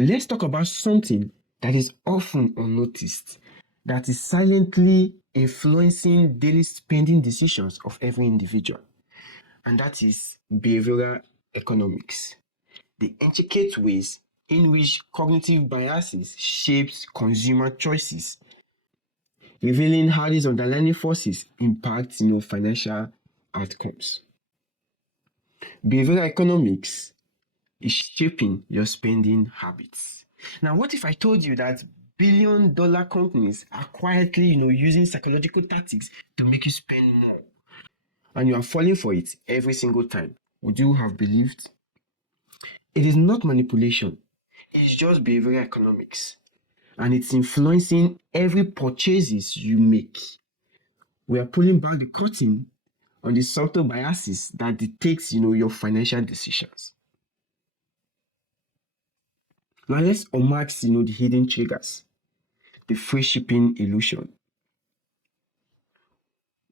Let's talk about something that is often unnoticed, that is silently influencing daily spending decisions of every individual, and that is behavioral economics, the intricate ways in which cognitive biases shapes consumer choices, revealing how these underlying forces impact financial outcomes. Behavioral economics is shaping your spending habits. Now, what if I told you that billion-dollar companies are quietly, using psychological tactics to make you spend more, and you are falling for it every single time? Would you have believed? It is not manipulation. It's just behavioral economics, and it's influencing every purchases you make. We are pulling back the curtain on the subtle biases that dictates, your financial decisions. Now let's unmark, the hidden triggers, the free shipping illusion,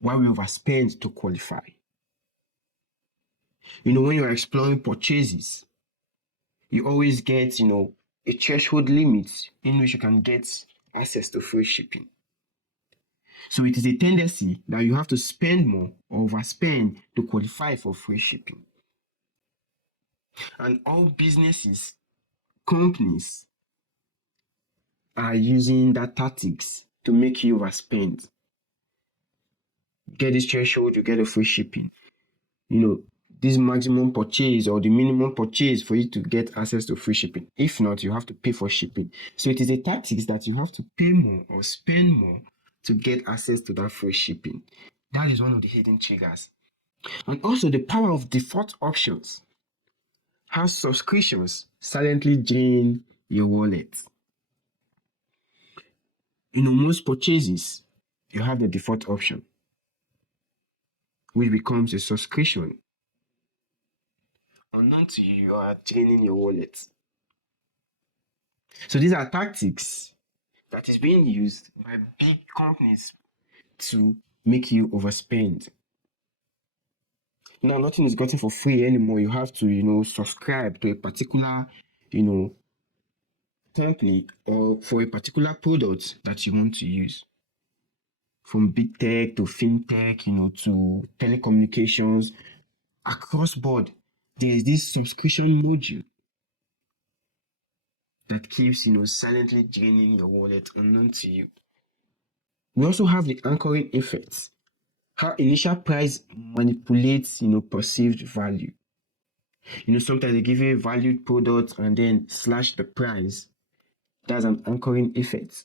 why we overspend to qualify. When you're exploring purchases, you always get, a threshold limit in which you can get access to free shipping. So it is a tendency that you have to spend more or overspend to qualify for free shipping. And all businesses, companies are using that tactics to make you overspend. Get this threshold, you get a free shipping. This maximum purchase or the minimum purchase for you to get access to free shipping. If not, you have to pay for shipping. So it is a tactics that you have to pay more or spend more to get access to that free shipping. That is one of the hidden triggers. And also the power of default options. How subscriptions silently drain your wallet. Most purchases, you have the default option, which becomes a subscription. Unknown to you, you are draining your wallet. So these are tactics that is being used by big companies to make you overspend. Now, nothing is gotten for free anymore. You have to, subscribe to a particular, company or for a particular product that you want to use. From big tech to fintech, to telecommunications, across board, there is this subscription module that keeps, silently draining your wallet unknown to you. We also have the anchoring effect, how initial price manipulates, perceived value. Sometimes they give you a valued product and then slash the price. That's an anchoring effect.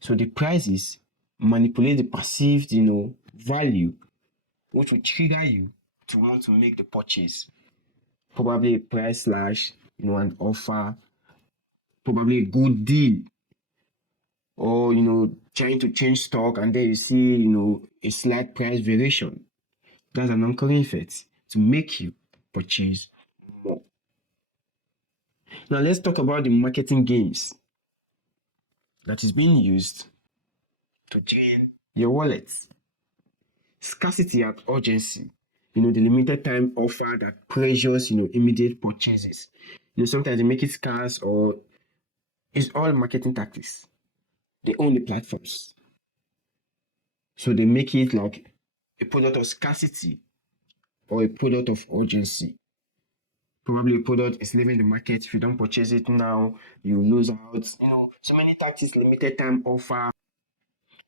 So the prices manipulate the perceived, value, which will trigger you to want to make the purchase. Probably a price slash, an offer, probably a good deal, or trying to change stock and then you see a slight price variation. That's an anchoring effect to make you purchase more. Now let's talk about the marketing games that is being used to drain your wallet. Scarcity and urgency, the limited time offer that pressures immediate purchases. Sometimes they make it scarce, or it's all marketing tactics. They own the platforms, so they make it like a product of scarcity or a product of urgency. Probably a product is leaving the market. If you don't purchase it now, you lose out. So many tactics, limited time offer.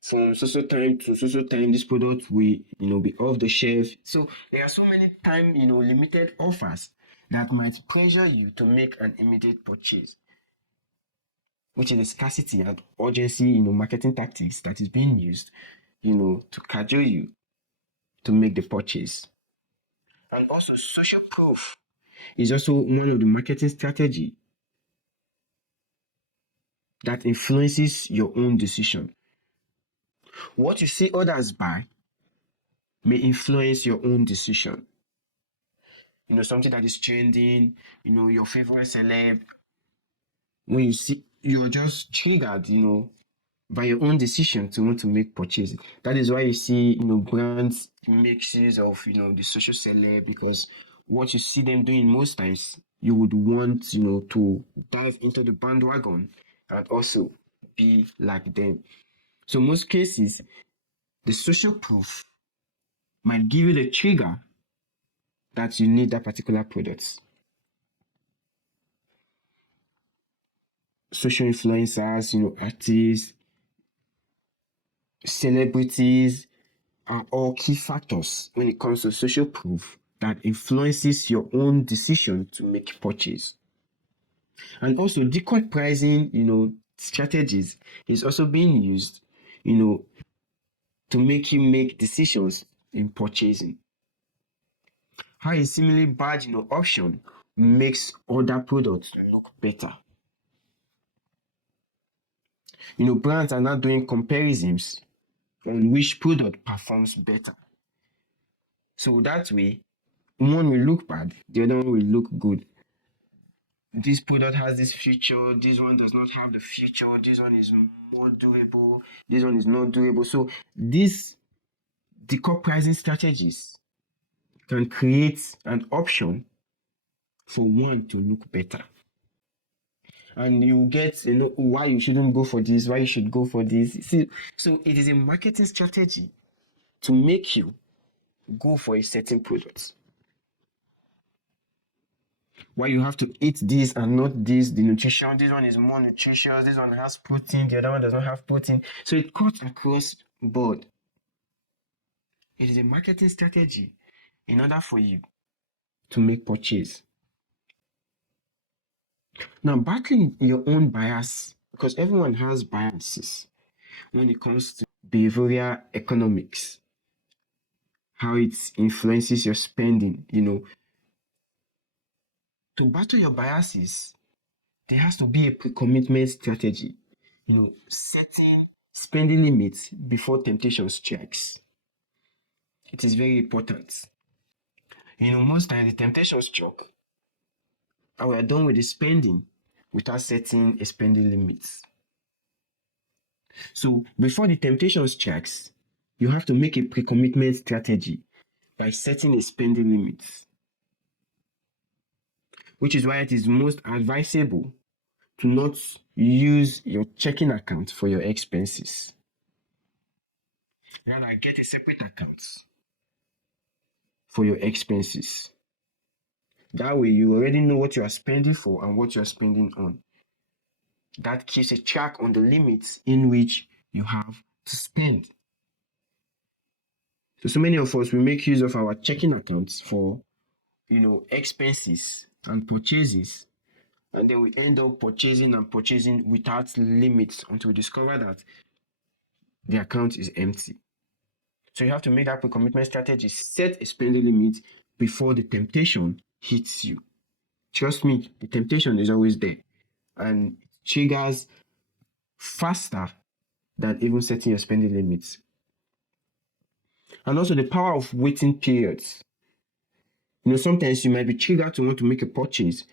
From so time to so time, this product will be off the shelf. So there are so many time limited offers that might pressure you to make an immediate purchase, which is the scarcity and urgency marketing tactics that is being used to cajole you to make the purchase. And also social proof is also one of the marketing strategy that influences your own decision. What you see others buy may influence your own decision. Something that is trending, your favorite celeb. When you see, you're just triggered, by your own decision to want to make purchases. That is why you see, brands mixes of, the social celeb, because what you see them doing most times you would want, to dive into the bandwagon and also be like them. So most cases, the social proof might give you the trigger that you need that particular product. Social influencers, artists, celebrities are all key factors when it comes to social proof that influences your own decision to make purchase. And also decoy pricing, strategies is also being used, to make you make decisions in purchasing. How a seemingly bad, option makes other products look better. Brands are now doing comparisons on which product performs better. So that way, one will look bad, the other one will look good. This product has this feature, this one does not have the feature, this one is more durable, this one is not durable. So these decoy pricing strategies can create an option for one to look better. And you get why you shouldn't go for this, why you should go for this. See, so it is a marketing strategy to make you go for a certain product. Why you have to eat this and not this, the nutrition, this one is more nutritious, this one has protein, the other one does not have protein. So it cuts across board. It is a marketing strategy in order for you to make purchase. Now, battling your own bias, because everyone has biases when it comes to behavioral economics, how it influences your spending. To battle your biases, there has to be a pre-commitment strategy, setting spending limits before temptation strikes. It is very important. Most times the temptation struck and we are done with the spending without setting a spending limit. So before the temptation strikes, you have to make a pre-commitment strategy by setting a spending limit, which is why it is most advisable to not use your checking account for your expenses. Rather, get a separate account for your expenses. That way, you already know what you are spending for and what you are spending on. That keeps a track on the limits in which you have to spend. So many of us, we make use of our checking accounts for, expenses and purchases. And then we end up purchasing and purchasing without limits until we discover that the account is empty. So you have to make that pre-commitment strategy, set a spending limit before the temptation hits you. Trust me, the temptation is always there and it triggers faster than even setting your spending limits. And also the power of waiting periods. Sometimes you might be triggered to want to make a purchase,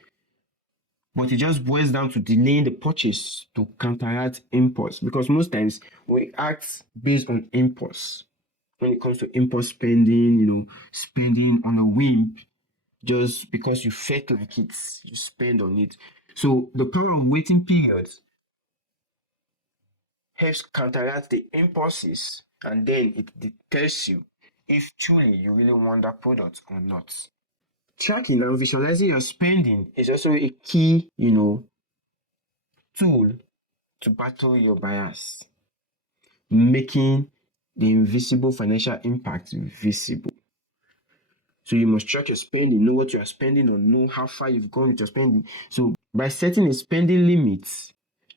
but it just boils down to delaying the purchase to counteract impulse, because most times we act based on impulse. When it comes to impulse spending, spending on a whim, just because you felt like it, you spend on it. So the power of waiting periods helps counteract the impulses, and then it tells you if truly you really want that product or not. Tracking and visualizing your spending is also a key, tool to battle your bias, making the invisible financial impact visible. So you must track your spending, know what you are spending on, know how far you've gone with your spending. So by setting a spending limit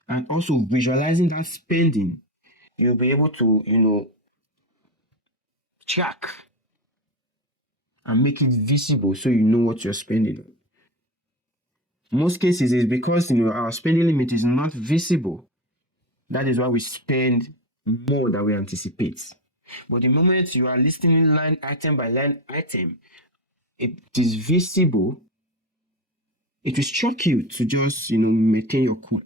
and also visualizing that spending, you'll be able to, track and make it visible so you know what you're spending on. Most cases is because our spending limit is not visible. That is why we spend more than we anticipate. But the moment you are listing line item by line item, it is visible, it will shock you to just maintain your cool.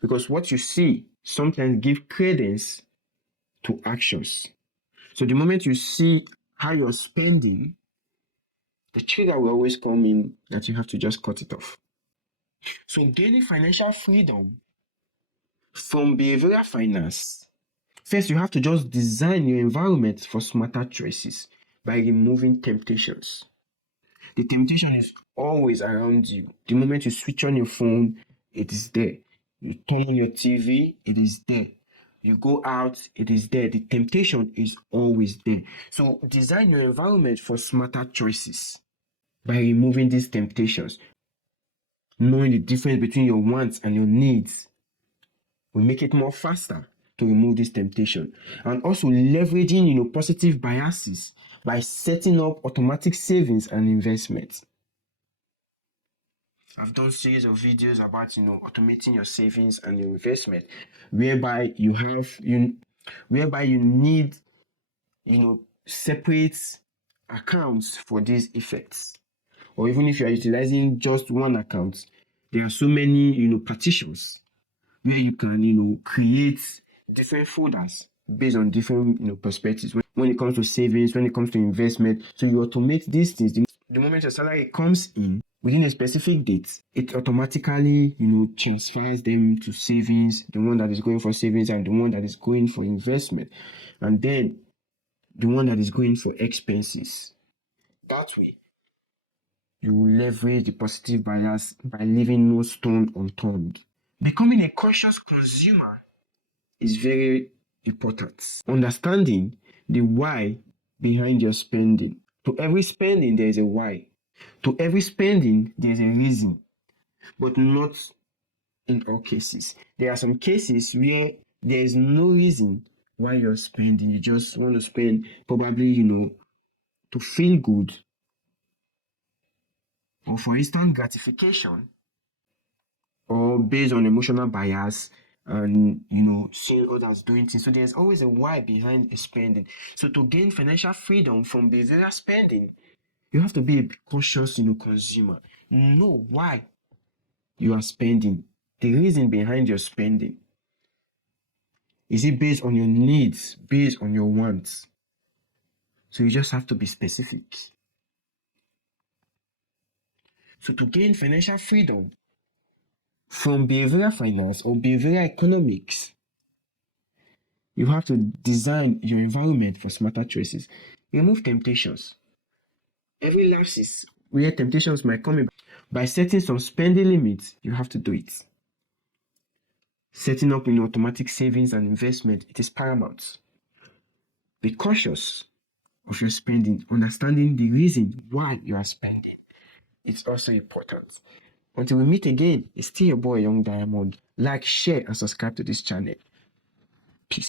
Because what you see sometimes give credence to actions. So the moment you see how you're spending, the trigger will always come in that you have to just cut it off. So gaining financial freedom from behavioral finance, first you have to just design your environment for smarter choices by removing temptations. The temptation is always around you. The moment you switch on your phone, it is there. You turn on your TV, it is there. You go out, it is there. The temptation is always there. So design your environment for smarter choices by removing these temptations. Knowing the difference between your wants and your needs will make it more faster to remove this temptation. And also leveraging, positive biases by setting up automatic savings and investments. I've done series of videos about, automating your savings and your investment, whereby you need, separate accounts for these effects. Or even if you are utilizing just one account, there are so many, partitions where you can, create different folders based on different, perspectives. When it comes to savings, when it comes to investment, so you automate these things. The moment your salary comes in within a specific date, it automatically, transfers them to savings, the one that is going for savings and the one that is going for investment, and then the one that is going for expenses. That way, you will leverage the positive bias by leaving no stone unturned. Becoming a conscious consumer is very important. Understanding the why behind your spending. To every spending, there is a why. To every spending, there is a reason, but not in all cases. There are some cases where there is no reason why you're spending. You just want to spend, probably, to feel good or for instant gratification, or based on emotional bias and seeing others doing things. So there's always a why behind a spending. So to gain financial freedom from behavioral spending, you have to be a cautious consumer. Know why you are spending, the reason behind your spending. Is it based on your needs, based on your wants? So you just have to be specific. So to gain financial freedom from behavioral finance or behavioral economics, you have to design your environment for smarter choices. Remove temptations. Every lapses where temptations might come in, by setting some spending limits, you have to do it. Setting up automatic savings and investment, it is paramount. Be cautious of your spending. Understanding the reason why you are spending, it's also important. Until we meet again, it's still your boy Young Diamond. Like, share, and subscribe to this channel.